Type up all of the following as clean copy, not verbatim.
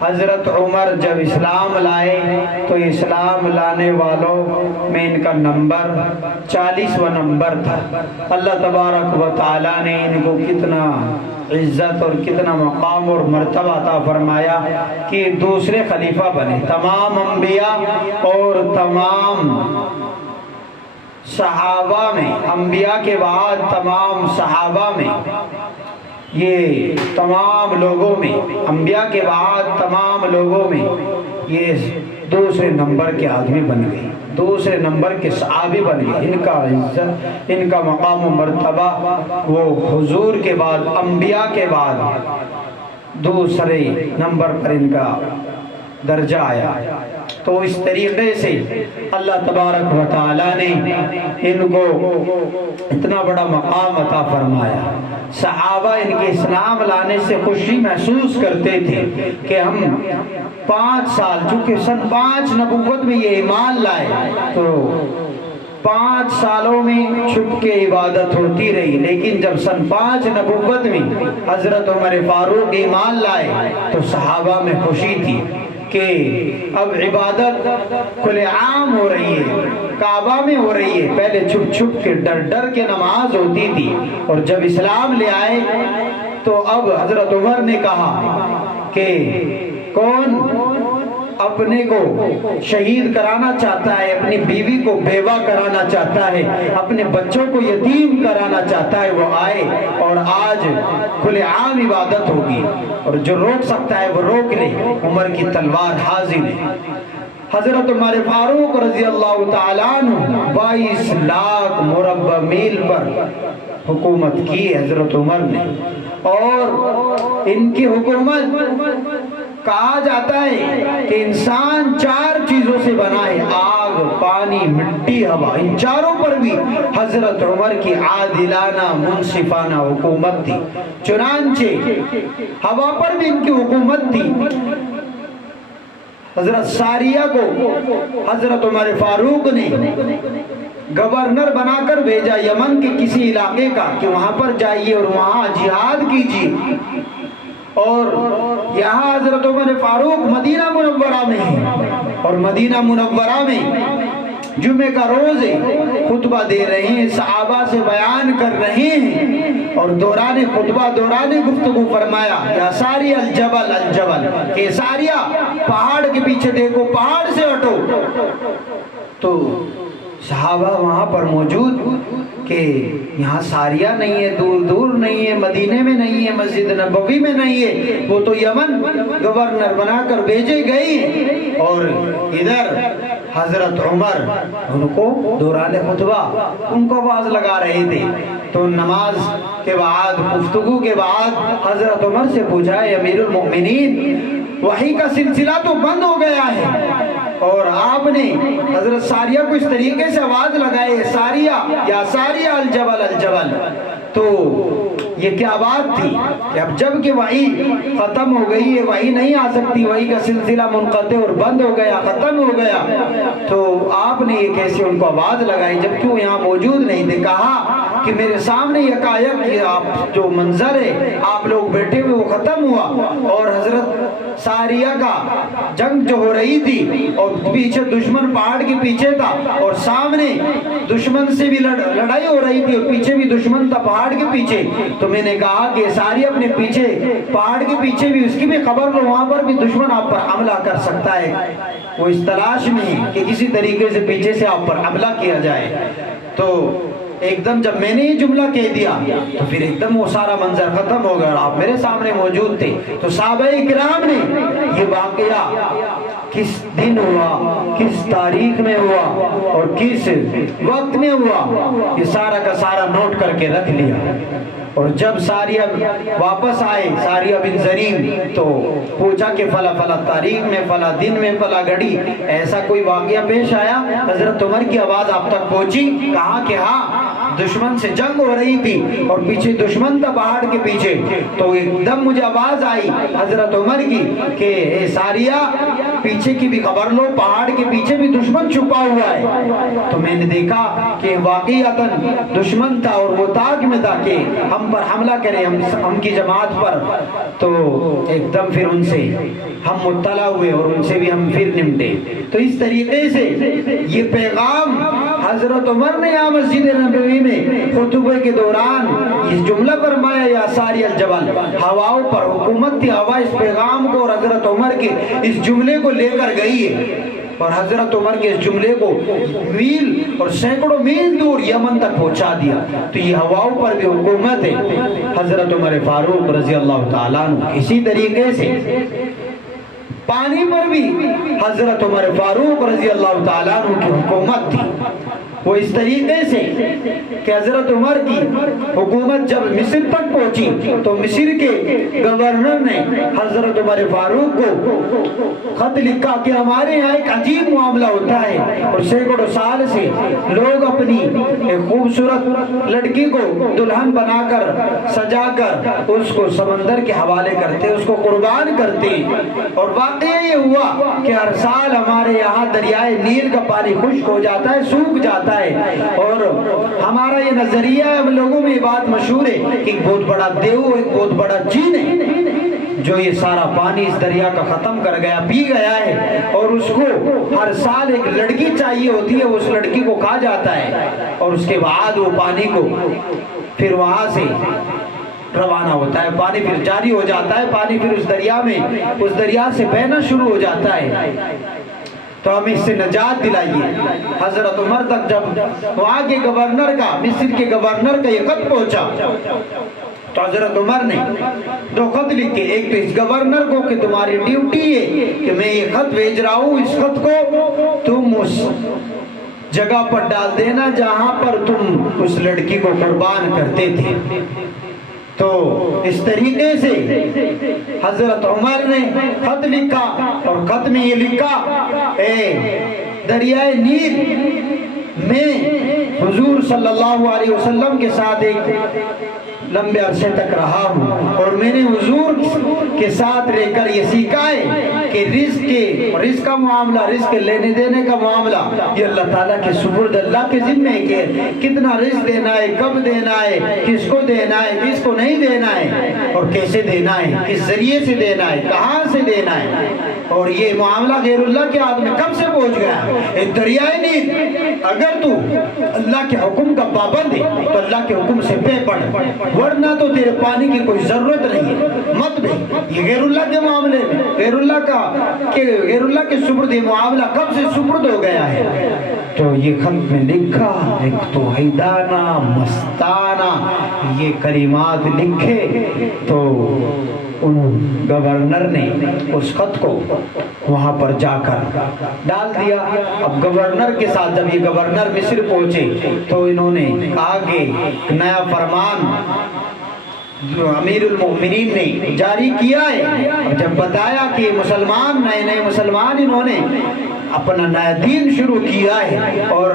حضرت عمر جب اسلام لائے تو اسلام لانے والوں میں ان کا نمبر 40واں نمبر تھا۔ اللہ تبارک و تعالیٰ نے ان کو کتنا عزت اور کتنا مقام اور مرتبہ عطا فرمایا کہ دوسرے خلیفہ بنے۔ تمام انبیاء اور تمام صحابہ میں، انبیاء کے بعد تمام صحابہ میں، یہ تمام لوگوں میں، انبیاء کے بعد تمام لوگوں میں یہ دوسرے نمبر کے آدمی بن گئے، دوسرے نمبر کے صحابی بن گئے۔ ان کا عزت، ان کا مقام و مرتبہ وہ حضور کے بعد، انبیاء کے بعد دوسرے نمبر پر ان کا درجہ آیا۔ تو اس طریقے سے اللہ تبارک و تعالیٰ نے ان کو اتنا بڑا مقام عطا فرمایا۔ صحابہ ان کے اسلام لانے سے خوشی محسوس کرتے تھے کہ ہم 5 سال، چونکہ سن 5 نبوت میں یہ ایمان لائے تو 5 سالوں میں چھپ کے عبادت ہوتی رہی، لیکن جب سن 5 نبوت میں حضرت عمر فاروق ایمان لائے تو صحابہ میں خوشی تھی کہ اب عبادت کھلے عام ہو رہی ہے، کعبہ میں ہو رہی ہے۔ پہلے چھپ چھپ کے ڈر ڈر کے نماز ہوتی تھی، اور جب اسلام لے آئے تو اب حضرت عمر نے کہا کہ کون اپنے کو شہید کرانا چاہتا ہے، اپنی بیوی کو بیوہ کرانا چاہتا ہے، اپنے بچوں کو یتیم کرانا چاہتا ہے، وہ آئے اور آج کھلے عام عبادت ہوگی، اور جو روک سکتا ہے وہ روک لے۔ عمر کی تلوار حاضر ہے۔ حضرت عمر فاروق رضی اللہ تعالیٰ عنہ 22 لاکھ مربع میل پر حکومت کی حضرت عمر نے، اور ان کی حکومت کہا جاتا ہے کہ انسان 4 چیزوں سے بنا ہے: آگ، پانی، مٹی، ہوا۔ ان چاروں پر بھی حضرت عمر کی عادلانہ منصفانہ حکومت تھی۔ چنانچہ ہوا پر بھی ان کی حکومت تھی۔ حضرت ساریہ کو حضرت عمر فاروق نے گورنر بنا کر بھیجا یمن کے کسی علاقے کا کہ وہاں پر جائیے اور وہاں جہاد کیجیے، اور یہاں حضرت عمر فاروق مدینہ منورہ میں ہیں، اور مدینہ منورہ میں جمعہ کا روز خطبہ دے رہے ہیں، صحابہ سے بیان کر رہے ہیں، اور دوران خطبہ، دوران گفتگو فرمایا یا ساریہ الجبل الجبل، کہ ساریہ پہاڑ کے پیچھے دیکھو، پہاڑ سے ہٹو۔ تو صحابہ وہاں پر موجود کہ یہاں ساریہ نہیں ہے، دور دور نہیں ہے، مدینے میں نہیں ہے، مسجد نبوی میں نہیں ہے، وہ تو یمن گورنر بنا کر بھیجے گئے ہیں۔ اور ادھر حضرت عمر ان کو دوران خطبہ ان کو آواز لگا رہے تھے۔ تو نماز کے بعد، گفتگو کے بعد حضرت عمر سے پوچھا، اے امیر المؤمنین، وحی کا سلسلہ تو بند ہو گیا ہے، اور آپ نے حضرت ساریہ کو اس طریقے سے آواز لگائے، ساریہ یا ساریہ الجبل الجبل، تو یہ کیا بات تھی کہ اب جب کہ وحی ختم ہو گئی ہے، وحی نہیں آ سکتی، وحی کا سلسلہ منقطع اور بند ہو گیا، ختم ہو گیا، تو آپ نے یہ کیسے ان کو آواز لگائی جبکہ وہ یہاں موجود نہیں تھے؟ کہا کہ میرے سامنے یکایک کہ آپ جو منظر ہے، آپ لوگ بیٹھے ہوئے، وہ ختم ہوا، اور حضرت ساریہ کا جنگ جو ہو رہی تھی، اور پیچھے دشمن پہاڑ کے پیچھے تھا، اور سامنے دشمن سے بھی لڑائی ہو رہی تھی، اور پیچھے بھی دشمن تھا پہاڑ کے پیچھے۔ تو میں نے کہا کہ ساریہ اپنے پیچھے، پہاڑ کے پیچھے بھی، اس کی بھی خبر لو، وہاں پر بھی دشمن آپ پر حملہ کر سکتا ہے، وہ اس تلاش میں کہ کسی طریقے سے پیچھے سے آپ پر حملہ کیا جائے۔ تو ایک دم جب میں نے یہ جملہ کہہ دیا تو پھر ایک دم وہ سارا منظر ختم ہو گیا، اور آپ میرے سامنے موجود تھے۔ تو صحابہ کرام نے یہ واقعہ کس دن ہوا، کس تاریخ میں ہوا، اور کس وقت میں ہوا، یہ سارا کا سارا نوٹ کر کے رکھ لیا۔ اور جب ساریہ واپس آئے، ساریہ بن زرین، تو پوچھا کہ فلا فلا تاریخ میں، فلا دن میں، فلا گھڑی ایسا کوئی واقعہ پیش آیا؟ حضرت عمر کی آواز آپ تک پہنچی؟ کہا کہ ہاں، دشمن سے جنگ ہو رہی تھی اور پیچھے دشمن تھا پہاڑ کے پیچھے، تو ایک دم مجھے آواز آئی حضرت عمر کی کہ اے ساریہ پیچھے کی بھی خبر لو، پہاڑ کے پیچھے بھی دشمن چھپا ہوا ہے۔ تو میں نے دیکھا کہ واقعتاً دشمن تھا اور وہ طاق میں تھا کہ ہم پر حملہ کرے، ہم کی جماعت پر۔ تو ایک دم پھر ان سے ہم مطلع ہوئے اور ان سے بھی ہم پھر نمٹے۔ تو اس طریقے سے یہ پیغام حضرت عمر نے یہاں مسجد نبوی میں خطبے کے دوران اس جملہ فرمایا، یا ساری الجبل، ہواؤں پر حکومت تھی، ہوا اس پیغام کو اور حضرت عمر کے اس جملے کو لے کر گئی ہے، اور حضرت عمر کے اس جملے کو میل اور سینکڑوں میل دور یمن تک پہنچا دیا۔ تو یہ ہواؤں پر بھی حکومت ہے حضرت عمر فاروق رضی اللہ تعالیٰ عنہ۔ اسی طریقے سے پانی پر بھی حضرت عمر فاروق رضی اللہ تعالیٰ عنہ کی حکومت تھی۔ وہ اس طریقے سے کہ حضرت عمر کی حکومت جب مصر تک پہنچی تو مصر کے گورنر نے حضرت عمر فاروق کو خط لکھا کہ ہمارے یہاں ایک عجیب معاملہ ہوتا ہے، اور سینکڑوں سال سے لوگ اپنی ایک خوبصورت لڑکی کو دلہن بنا کر سجا کر اس کو سمندر کے حوالے کرتے، اس کو قربان کرتے، اور واقعہ یہ ہوا کہ ہر سال ہمارے یہاں دریائے نیل کا پانی خشک ہو جاتا ہے، سوکھ جاتا ہے، اور ہمارا یہ نظریہ ہے، ہم لوگوں میں یہ بات مشہور ہے کہ ایک بہت بڑا دیو، ایک بہت بڑا جن ہے جو یہ سارا پانی اس دریا کا ختم کر گیا، پی گیا ہے، اور اس کو ہر سال ایک لڑکی چاہیے ہوتی ہے، اس لڑکی کو کھا جاتا ہے، اور اس کے بعد وہ پانی کو پھر وہاں سے روانہ ہوتا ہے، پانی پھر جاری ہو جاتا ہے، پانی پھر اس دریا میں اس دریا سے بہنا شروع ہو جاتا ہے۔ تو ہمیں اس سے نجات دلائیے۔ حضرت عمر تک جب وہاں کے گورنر کا، مصر کے گورنر کا یہ خط پہنچا تو حضرت عمر نے دو خط لکھے، ایک تو اس گورنر کو کہ تمہاری ڈیوٹی ہے کہ میں یہ خط بھیج رہا ہوں، اس خط کو تم اس جگہ پر ڈال دینا جہاں پر تم اس لڑکی کو قربان کرتے تھے۔ تو اس طریقے سے حضرت عمر نے خط لکھا، اور خط میں یہ لکھا، اے دریائے نیل، میں حضور صلی اللہ علیہ وسلم کے ساتھ ایک لمبے عرصے تک رہا ہوں، اور میں نے حضور کے ساتھ رہ کر یہ سیکھا ہے کہ رزق کا معاملہ، رزق لینے دینے کا معاملہ یہ اللہ تعالیٰ کے سپرد، اللہ کے ذمہ ہے کہ کتنا رزق دینا ہے، کب دینا ہے، کس کو دینا ہے، کس کو نہیں دینا ہے، اور کیسے دینا ہے، کس ذریعے سے دینا ہے، کہاں سے دینا ہے۔ اور یہ معاملہ غیر اللہ کے ہاتھ میں کب سے پہنچ گیا؟ ایک دریائے نیل، اگر تو اللہ کے حکم کا پابند ہے تو اللہ کے حکم سے بے پڑ، ورنہ تو تیرے پانی کی کوئی ضرورت نہیں ہے، مت بھی۔ یہ غیر اللہ کے معاملے میں غیر اللہ کے سپرد یہ معاملہ کب سے سپرد ہو گیا ہے۔ تو یہ خط میں لکھا، ایک توحیدانہ مستانہ یہ کلمات لکھے، تو ان گورنر نے اس خط کو وہاں پر جا کر ڈال دیا۔ اب گورنر کے ساتھ جب یہ گورنر مصر پہنچے تو انہوں نے کہا کہ نیا فرمان جو امیر المؤمنین نے جاری کیا ہے، جب بتایا کہ مسلمان نئے مسلمان انہوں نے اپنا نیا دین شروع کیا ہے، اور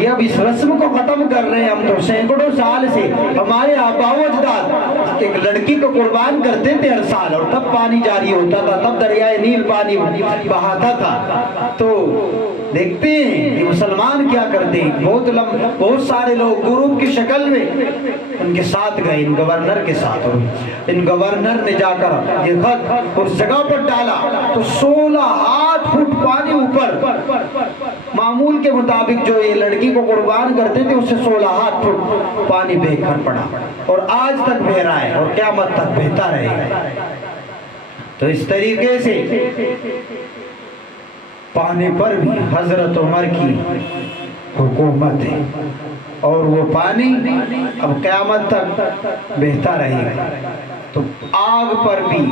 یہ اب اس رسم کو ختم کر رہے ہیں۔ ہم تو سینکڑوں سال سے ہمارے آباء و اجداد ایک لڑکی کو قربان کرتے تھے ہر سال، اور تب پانی جاری ہوتا تھا، تب دریائے نیل پانی بہاتا تھا۔ تو دیکھتے ہیں کہ مسلمان کیا کرتے ہیں، بہت سارے لوگ گروپ کی شکل میں ان کے ساتھ گئے، ان گورنر کے ساتھ، اور ان گورنر نے جا کر یہ خط اس جگہ پر ڈالا تو 16 فٹ پانی اوپر، معمول کے مطابق جو یہ لڑکی کو قربان کرتے تھے اس سے 16 فٹ پانی بہہ کر پڑا، اور آج تک بہہ رہا ہے اور قیامت تک بہتا رہے گا۔ تو اس طریقے سے پانی پر بھی حضرت عمر کی حکومت ہے، اور وہ پانی اب قیامت تک بہتا رہے گا۔ تو آگ پر بھی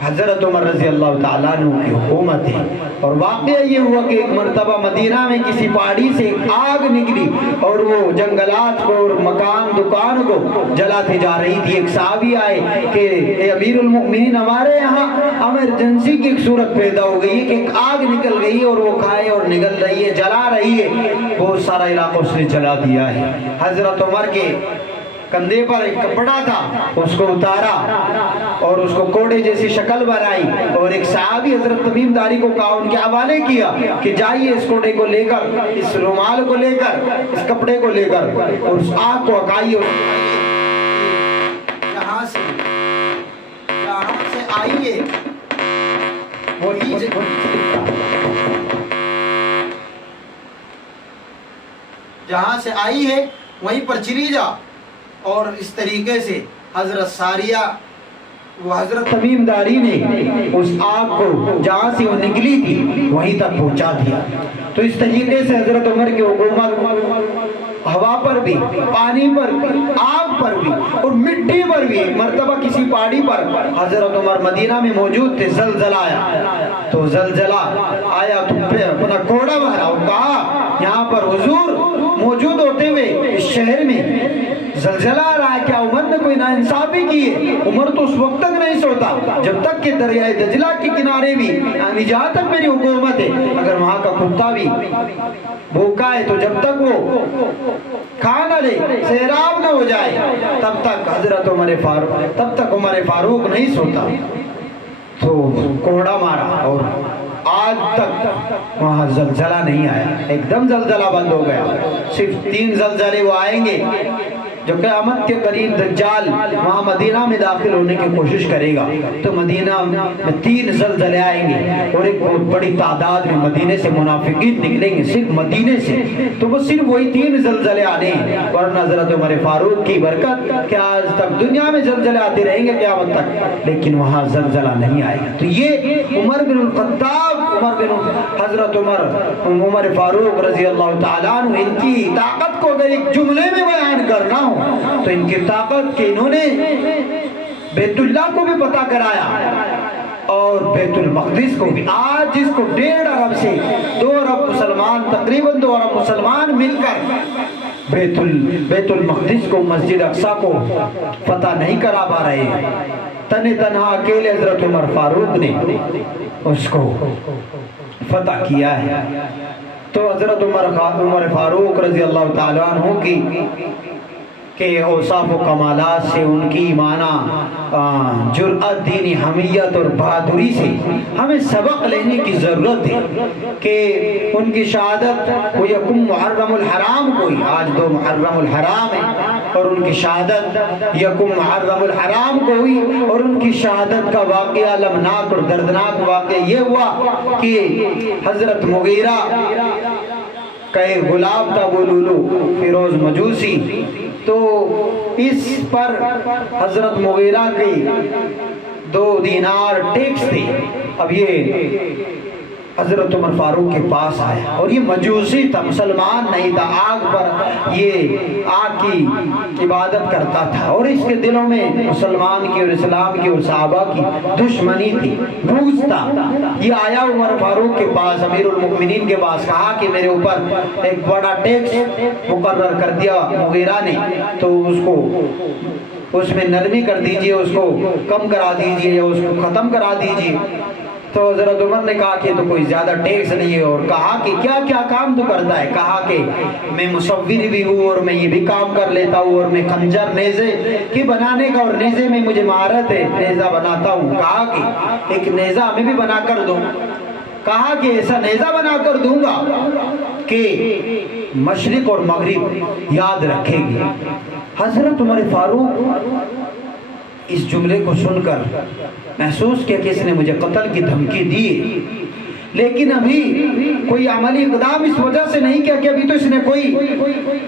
حضرت عمر رضی اللہ تعالیٰ عنہ کی حکومت ہے. اور واقعہ یہ ہوا کہ ایک مرتبہ مدینہ میں کسی پہاڑی سے ایک آگ نکلی اور وہ جنگلات کو اور مکان دکان کو جلاتے جا رہی تھی. ایک صحابی آئے کہ اے امیر المؤمنین ہمارے یہاں ایمرجنسی کی ایک صورت پیدا ہو گئی ہے کہ ایک آگ نکل گئی اور وہ کھائے اور نگل رہی ہے, جلا رہی ہے, بہت سارا علاقہ اس نے جلا دیا ہے. حضرت عمر کے کندھے پر ایک کپڑا تھا, اس کو اتارا اور اس کو کوڑے جیسی شکل بنائی اور ایک صحابی حضرت تمیم داری کو کہا, ان کے حوالے کیا کہ جائیے اس کوڑے کو لے کر, اس رومال کو لے کر, اس کپڑے کو لے کر اور اس آگ کو اکائیے, یہاں سے آئیے وہی جہاں سے آئی ہے وہیں پر چلی جا. اور اس طریقے سے حضرت ساریہ وہ حضرت تمیم داری نے اس آگ کو جہاں سے وہ نکلی تھی وہیں تک پہنچا دیا. تو اس طریقے سے حضرت عمر کی حکومت ہوا پر بھی, پانی پر بھی, آگ پر بھی اور مٹی پر بھی. ایک مرتبہ کسی پہاڑی پر حضرت عمر مدینہ میں موجود تھے, زلزلہ آیا. تو زلزلہ آیا تو اپنا کوڑا مارا اور کہا یہاں پر حضور موجود ہوتے ہوئے اس شہر میں زلزلہ آ رہا ہے, کیا عمر نے کوئی ناانصافی کی ہے؟ عمر تو اس وقت تک نہیں سوتا جب تک کہ دریائے دجلہ کے کنارے بھی, یعنی جہاں تک میری حکومت ہے, اگر وہاں کا کتا بھی بھوکا ہے تو جب تک وہ کھا نہ لے, سیراب نہ ہو جائے, تب تک حضرت تب تک عمر فاروق نہیں سوتا. تو کوڑا مارا اور آج تک وہاں زلزلہ نہیں آیا. ایک دم زلزلہ بند ہو گیا. صرف 3 زلزلے وہ آئیں گے جو قیامت کے قریب دجال وہاں مدینہ میں داخل ہونے کی کوشش کرے گا. تو مدینہ میں 3 زلزلے آئیں گے اور ایک بہت بڑی تعداد میں مدینے سے منافقین نکلیں گے, صرف مدینے سے. تو وہ صرف وہی 3 زلزلے آنے ہیں, ورنہ حضرت عمر فاروق کی برکت کہ آج تک دنیا میں زلزلے آتے رہیں گے قیامت تک, لیکن وہاں زلزلہ نہیں آئے گا. تو یہ عمر بن الخطاب, حضرت عمر فاروق رضی اللہ تعالیٰ عنہ, ان کی طاقت کو اگر ایک جملے میں بیان کرنا ہو تو ان کی طاقت کہ انہوں نے بیت اللہ کو بھی پتہ کرایا اور بیت المقدس کو بھی. آج جس کو 1.5 ارب سے 2 ارب مسلمان, تقریباً 2 ارب مسلمان مل کر بیت المقدس کو, مسجد اقصی کو پتہ نہیں کرا پا رہے ہیں. تنہا اکیلے حضرت عمر فاروق نے اس کو فتح کیا ہے. تو حضرت عمر فاروق رضی اللہ تعالیٰ عنہ کی کہ اوصاف و کمالات سے, ان کی ایمانہ جرأت, دینی حمیت اور بہادری سے ہمیں سبق لینے کی ضرورت ہے کہ ان کی شہادت کو یکم محرم الحرام کو, آج 2 محرم الحرام ہے, اور ان کی شہادت یکم محرم الحرام کو ہوئی. اور ان کی شہادت کا واقعہ المناک اور دردناک واقعہ یہ ہوا کہ حضرت مغیرہ کا ایک غلام تھا, بولولو فیروز مجوسی. تو اس پر حضرت مغیرہ کے 2 دینار ٹیکس تھے. اب یہ حضرت عمر فاروق کے پاس آیا اور یہ مجوسی تھا, مسلمان نہیں تھا. آگ پر یہ آگ کی عبادت کرتا تھا اور اس کے دلوں میں مسلمان کی اور اسلام کی اور صحابہ کی دشمنی تھی, بغض تھا. یہ آیا عمر فاروق کے پاس, امیر المؤمنین کے پاس, کہا کہ میرے اوپر ایک بڑا ٹیکس مقرر کر دیا مغیرہ نے, تو اس میں نرمی کر دیجئے, اس کو کم کرا دیجئے یا اس کو ختم کرا دیجئے. تو حضرت عمر نے کہا کہ تو کوئی زیادہ ٹیکس نہیں ہے, اور کہا کہ کیا کیا کام تو کرتا ہے. کہا کہ میں مصور بھی ہوں اور میں یہ بھی کام کر لیتا ہوں, اور میں خنجر نیزے کی بنانے کا, اور نیزے میں مجھے مہارت ہے, نیزہ بناتا ہوں. کہا کہ ایک نیزہ ہمیں بھی بنا کر دو. کہا کہ ایسا نیزہ بنا کر دوں گا کہ مشرق اور مغرب یاد رکھے گی. حضرت عمر فاروق اس جملے کو سن کر محسوس کیا کہ اس نے مجھے قتل کی دھمکی دی, لیکن ابھی کوئی عملی اقدام اس وجہ سے نہیں کیا کہ ابھی تو اس نے کوئی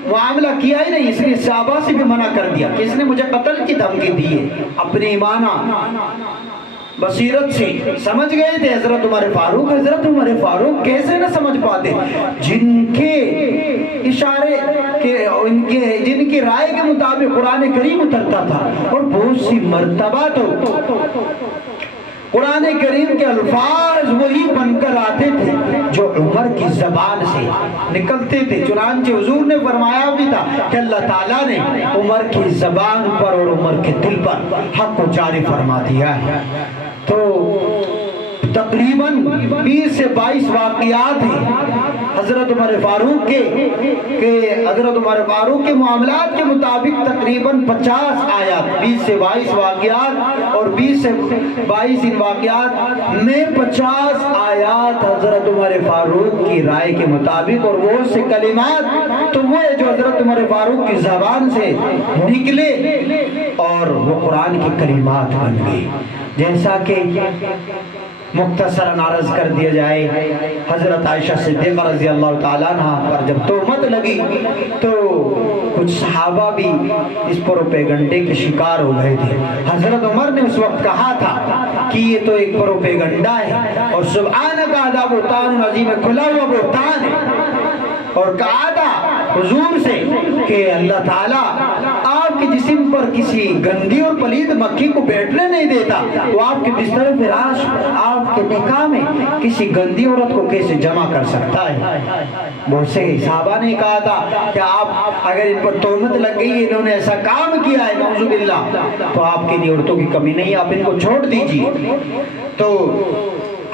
معاملہ کیا ہی نہیں, اس لیے صحابہ سے بھی منع کر دیا کہ اس نے مجھے قتل کی دھمکی دی ہے. اپنے ایمانہ بصیرت سے سمجھ گئے تھے حضرت عمر فاروق. حضرت عمر فاروق کیسے نہ سمجھ پاتے, جن کے اشارے جن کی رائے کے مطابق قرآن کریم اترتا تھا, اور بہت سی مرتبہ تو قرآن کریم کے الفاظ وہی بن کر آتے تھے جو عمر کی زبان سے نکلتے تھے۔ چنانچہ حضور نے فرمایا بھی تھا کہ اللہ تعالیٰ نے عمر کی زبان پر اور عمر کے دل پر حق کو جاری فرما دیا ہے۔ تو تقریباً 20 سے 22 واقعات ہیں حضرت عمر فاروق کے حضرت عمر فاروق کے معاملات کے مطابق تقریباً 50 آیات، 20 سے 22 واقعات اور 20 سے 22 ان واقعات میں 50 آیات حضرت عمر فاروق کی رائے کے مطابق، اور وہ سے کلمات تو وہ ہے جو حضرت عمر فاروق کی زبان سے نکلے اور وہ قرآن کی کلمات بن گئی۔ جیسا کہ مختصراً عرض کر دیا جائے، حضرت عائشہ صدیقہ رضی اللہ تعالیٰ عنہ پر جب تہمت لگی تو کچھ صحابہ بھی اس پروپیگنڈے کے شکار ہو گئے تھے۔ حضرت عمر نے اس وقت کہا تھا کہ یہ تو ایک پروپیگنڈا ہے اور سبحانک ھذا بہتان عظیم، کھلا ہوا بہتان ہے، اور کہا تھا حضور سے کہ اللہ تعالیٰ آپ کے جسم پر کسی گندی اور پلید مکھی کو بیٹھنے نہیں دیتا، وہ آپ کے بستر فراش پر آپ کے نکاح میں کسی گندی عورت کو کیسے جمع کر سکتا ہے؟ بہت سے صحابہ نے کہا تھا کہ آپ اگر ان پر تہمت لگ گئی ہے، انہوں نے ایسا کام کیا ہے نعوذ باللہ، تو آپ کے لیے عورتوں کی کمی نہیں، آپ ان کو چھوڑ دیجیے۔ تو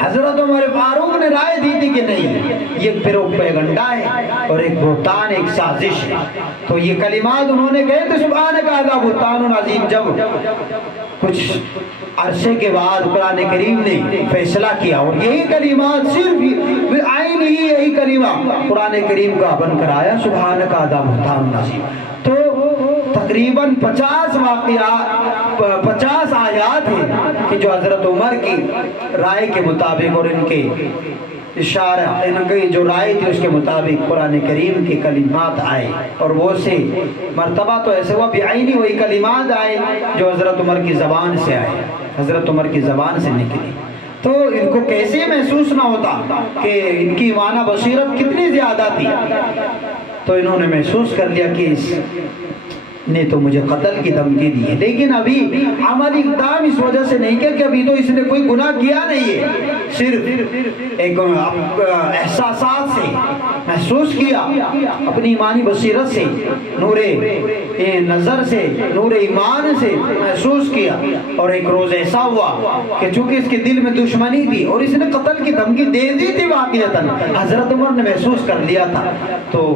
حضرت عمر فاروق نے رائے دی تھی کہ نہیں، یہ پروپیگنڈا ہے اور ایک بہتان، ایک سازش ہے۔ تو یہ کلمات انہوں نے کہے تھے سبحانک ھذا بہتان عظیم۔ جب کچھ عرصے کے بعد قرآن کریم نے فیصلہ کیا اور یہی کلمات صرف عین ہی یہی کلمہ قرآن کریم کا بن کر آیا، سبحانک ھذا بہتان عظیم۔ تو تقریباً 50 واقعات، 50 آیات ہیں کہ جو حضرت عمر کی رائے کے مطابق اور ان کے اشارہ، ان کی جو رائے تھی اس کے مطابق قرآن کریم کے کلمات آئے، اور وہ سے مرتبہ تو ایسے ہوا بعینی وہی کلمات آئے جو حضرت عمر کی زبان سے آئے، حضرت عمر کی زبان سے نکلی۔ تو ان کو کیسے محسوس نہ ہوتا کہ ان کی معنی بصیرت کتنی زیادہ تھی، تو انہوں نے محسوس کر لیا کہ اس نے تو مجھے قتل کی دھمکی دی ہے، لیکن ابھی عملی اقدام اس وجہ سے نہیں کیا کہ ابھی تو اس نے کوئی گناہ کیا نہیں ہے، صرف ایک احساسات سے محسوس کیا، اپنی ایمانی بصیرت سے، نور نظر سے، نور ایمان سے محسوس کیا، اور ایک روز ایسا ہوا کہ چونکہ اس کے دل میں دشمنی تھی اور اس نے قتل کی دھمکی دے دی تھی واقعتاً، حضرت عمر نے محسوس کر لیا تھا، تو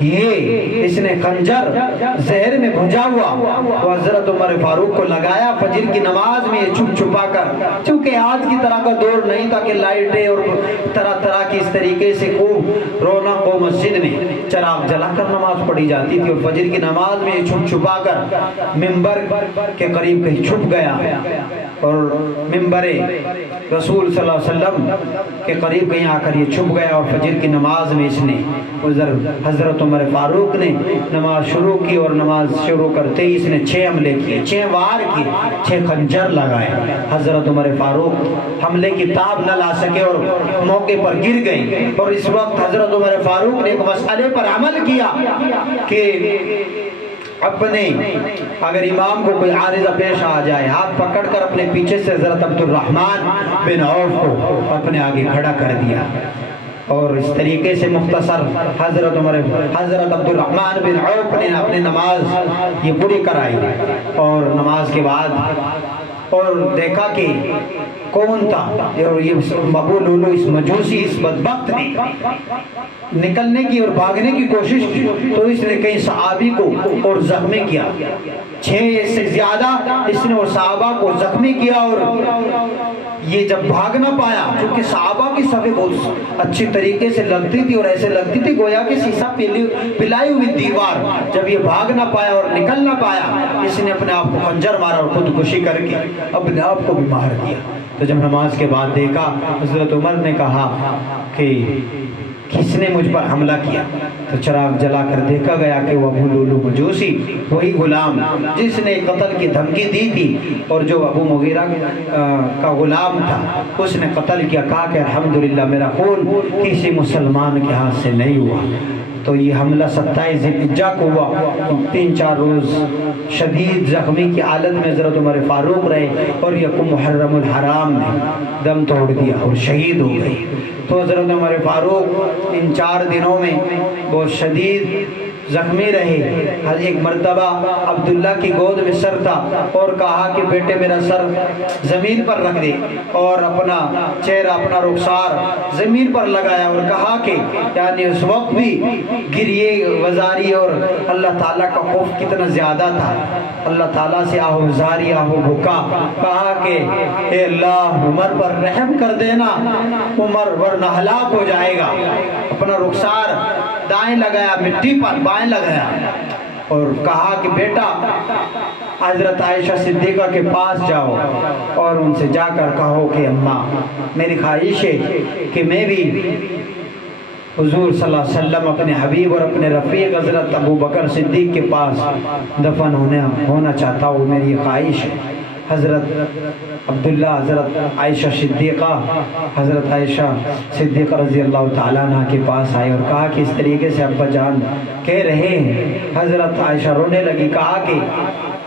یہ اس نے خنجر زہر میں بھجا ہوا تو حضرت عمر فاروق کو لگایا فجر کی نماز میں چھپ چھپا کر، چونکہ آج کی طرح کا دور نہیں تھا کہ لائٹیں اور طرح طرح کی اس طریقے سے خوب رونق و مسجد میں چراغ جلا کر نماز پڑھی جاتی تھی، اور فجر کی نماز میں چھپ چھپا کر ممبر کے قریب کہیں چھپ گیا، اور ممبر رسول صلی اللہ علیہ وسلم کے قریب کہیں آ کر یہ چھپ گیا، اور فجر کی نماز میں اس نے حضرت عمر فاروق نے نماز شروع کی، اور نماز شروع کرتے ہی اس نے 6 حملے کیے، 6 وار کیے، 6 خنجر لگائے۔ حضرت عمر فاروق حملے کی تاب نہ لا سکے اور موقع پر گر گئے، اور اس وقت حضرت عمر فاروق نے ایک مسئلے پر عمل کیا کہ اپنے اگر امام کو کوئی عارضہ پیش آ جائے، ہاتھ پکڑ کر اپنے پیچھے سے حضرت عبد الرحمن بن عوف کو اپنے آگے کھڑا کر دیا، اور اس طریقے سے مختصر حضرت عبد الرحمن بن عوف نے اپنی نماز یہ پوری کرائی، اور نماز کے بعد اور دیکھا کہ کون تھا، اور یہ ابو لولو اس مجوسی اس بدبخت نے نکلنے کی اور بھاگنے کی کوشش کی، تو اس نے کئی صحابی کو اور زخمی کیا، 6 سے زیادہ اس نے اور صحابہ کو زخمی کیا، اور یہ جب بھاگ نہ پایا، چونکہ صحابہ کی صفیں بہت اچھی طریقے سے لگتی تھی اور ایسے لگتی تھی گویا کہ سیسا پلائی ہوئی دیوار، جب یہ بھاگ نہ پایا اور نکل نہ پایا، اس نے اپنے آپ کو خنجر مارا اور خودکشی کر کے اپنے آپ کو بھی مار دیا۔ تو جب نماز کے بعد دیکھا، حضرت عمر نے کہا کہ کس نے مجھ پر حملہ کیا، تو چراغ جلا کر دیکھا گیا کہ وہ ابو لولو مجوسی، وہی غلام جس نے قتل کی دھمکی دی تھی، اور جو ابو مغیرہ کا غلام تھا اس نے قتل کیا۔ کہا کہ الحمدللہ میرا خون کسی مسلمان کے ہاتھ سے نہیں ہوا۔ تو یہ حملہ 27 ذی الحجہ کو ہوا، 3-4 روز شدید زخمی کی حالت میں حضرت عمر فاروق رہے اور یکم محرم الحرام میں دم توڑ دیا اور شہید ہو گئے۔ تو حضرت عمر فاروق ان 4 دنوں میں بہت شدید زخمی رہے۔ ایک مرتبہ عبداللہ کی گود میں سر تھا اور کہا کہ بیٹے میرا سر زمین پر رکھ دے، اور اپنا چہرہ اپنا رخسار زمین پر لگایا اور کہا کہ یعنی اس وقت بھی گریے وزاری اور اللہ تعالیٰ کا خوف کتنا زیادہ تھا، اللہ تعالیٰ سے آہو زاری آہو بھکا، کہا کہ اے اللہ عمر پر رحم کر دینا، عمر ورنہ ہلاک ہو جائے گا۔ اپنا رخسار دائیں لگایا، مٹی پر بائیں لگایا اور کہا کہ بیٹا حضرت عائشہ صدیقہ کے پاس جاؤ اور ان سے جا کر کہو کہ اماں میری خواہش ہے کہ میں بھی حضور صلی اللہ علیہ وسلم اپنے حبیب اور اپنے رفیق حضرت ابو بکر صدیق کے پاس دفن ہونا چاہتا ہوں، میری یہ خواہش ہے۔ حضرت عبداللہ حضرت عائشہ صدیقہ حضرت عائشہ صدیقہ رضی اللہ تعالیٰ عنہ کے پاس آئے اور کہا کہ اس طریقے سے ابا جان کہہ رہے ہیں۔ حضرت عائشہ رونے لگی، کہا کہ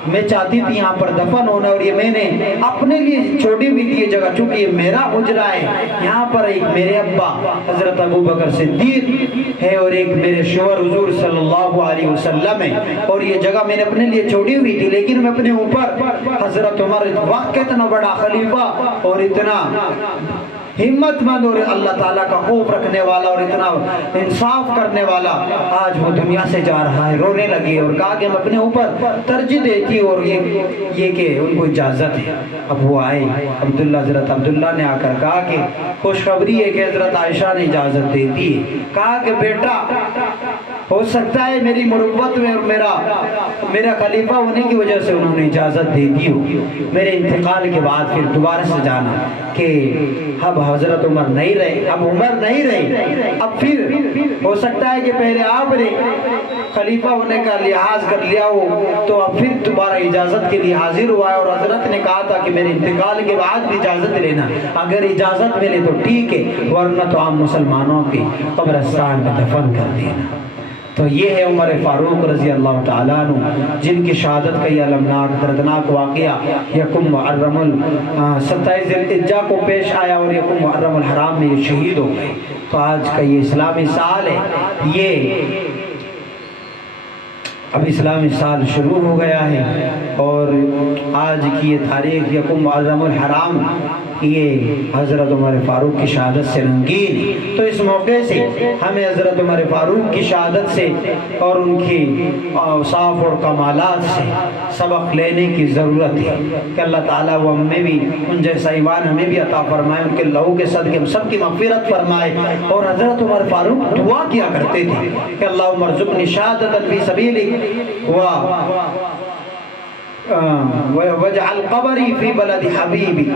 میں چاہتی تھی یہاں پر دفن ہونا اور یہ میں نے اپنے لیے چھوڑی بھی تھی یہ جگہ، چونکہ یہ میرا حجرہ ہے، یہاں پر ایک میرے ابا حضرت ابو بکر صدیق ہے اور ایک میرے شوہر حضور صلی اللہ علیہ وسلم ہے، اور یہ جگہ میں نے اپنے لیے چھوڑی ہوئی تھی، لیکن میں اپنے اوپر حضرت عمر وقت کا اتنا بڑا خلیفہ اور اتنا ہمت مند اور اللہ تعالیٰ کا خوف رکھنے والا اور اتنا انصاف کرنے والا آج وہ دنیا سے جا رہا ہے۔ رونے لگی اور کہا کہ ہم اپنے اوپر ترجیح دیتی اور یہ کہ ان کو اجازت ہے۔ اب وہ آئے، عبداللہ حضرت عبداللہ نے آ کر کہا کہ خوشخبری ہے کہ حضرت عائشہ نے اجازت دے دی ہے۔ کہا کہ بیٹا ہو سکتا ہے میری مروت میں اور میرا خلیفہ ہونے کی وجہ سے انہوں نے اجازت دے دی ہو، میرے انتقال کے بعد پھر دوبارہ سے جانا کہ اب حضرت عمر نہیں رہے، اب عمر نہیں رہے، اب پھر ہو سکتا ہے کہ پہلے آپ نے خلیفہ ہونے کا لحاظ کر لیا ہو تو اب پھر دوبارہ اجازت کے لیے حاضر ہوا ہے، اور حضرت نے کہا تھا کہ میرے انتقال کے بعد بھی اجازت لینا، اگر اجازت ملے تو ٹھیک ہے ورنہ تو عام مسلمانوں کے قبرستان میں دفن کر دینا۔ تو یہ ہے عمر فاروق رضی اللہ تعالیٰ عنہ، جن کی شہادت کا یہ المناک دردناک واقعہ یکم محرم 27 ذی الحجہ کو پیش آیا اور یکم محرم الحرام میں یہ شہید ہو گئے۔ تو آج کا یہ اسلامی سال ہے، یہ اب اسلامی سال شروع ہو گیا ہے اور آج کی یہ تاریخ یکم محرم الحرام یہ حضرت عمر فاروق کی شہادت سے رنگین ہے۔ تو اس موقع سے ہمیں حضرت عمر فاروق کی شہادت سے اور ان کی اوصاف اور کمالات سے سبق لینے کی ضرورت ہے کہ اللہ تعالیٰ وہ ہمیں بھی ان جیسا ایمان ہمیں بھی عطا فرمائے، ان کے لہو کے صدقے ہم سب کی مغفرت فرمائے۔ اور حضرت عمر فاروق دعا کیا کرتے تھے کہ اللہم ارزقنی شہادۃ فی سبیلک وَاجْعَلْ قَبْرِي فِي بَلَدِ حَبِيبِكَ،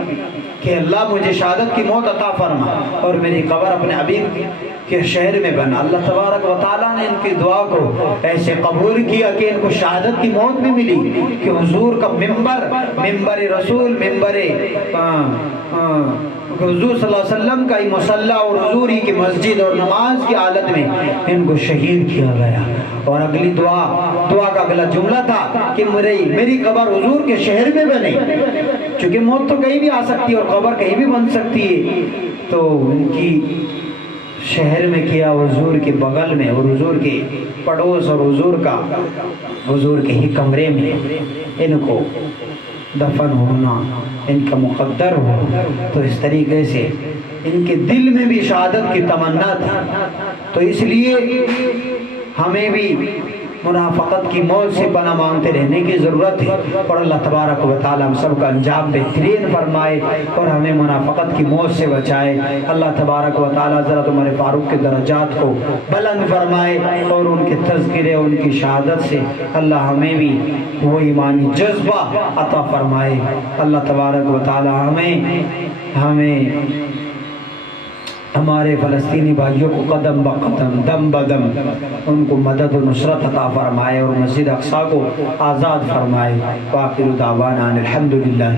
کہ اللہ مجھے شہادت کی موت عطا فرما اور میری قبر اپنے حبیب کے شہر میں بنا۔ اللہ تبارک و تعالیٰ نے ان کی دعا کو ایسے قبول کیا کہ ان کو شہادت کی موت بھی ملی کہ حضور کا ممبر رسول، ممبر حضور صلی اللہ علیہ وسلم کا مصلی اور حضور ہی کی مسجد اور نماز کی حالت میں ان کو شہید کیا گیا۔ اور اگلی دعا کا اگلا جملہ تھا کہ میری قبر حضور کے شہر میں بنے، چونکہ موت تو کہیں بھی آ سکتی ہے اور قبر کہیں بھی بن سکتی ہے، تو ان کی شہر میں کیا، حضور کے بغل میں اور حضور کے پڑوس اور حضور کے ہی کمرے میں ان کو دفن ہونا ان کا مقدر ہو۔ تو اس طریقے سے ان کے دل میں بھی شہادت کی تمنا تھی، تو اس لیے ہمیں بھی منافقت کی موت سے پناہ مانگتے رہنے کی ضرورت ہے، اور اللہ تبارک و تعالی ہم سب کا انجام بہترین فرمائے اور ہمیں منافقت کی موت سے بچائے۔ اللہ تبارک و تعالی حضرت عمر فاروق کے درجات کو بلند فرمائے اور ان کے تذکرے ان کی شہادت سے اللہ ہمیں بھی وہ ایمانی جذبہ عطا فرمائے۔ اللہ تبارک و تعالی ہمیں ہمارے فلسطینی بھائیوں کو قدم بقدم دم بدم ان کو مدد و نصرت عطا فرمائے اور مسجد اقصیٰ کو آزاد فرمائے۔ وآخر دعوانا الحمدللہ۔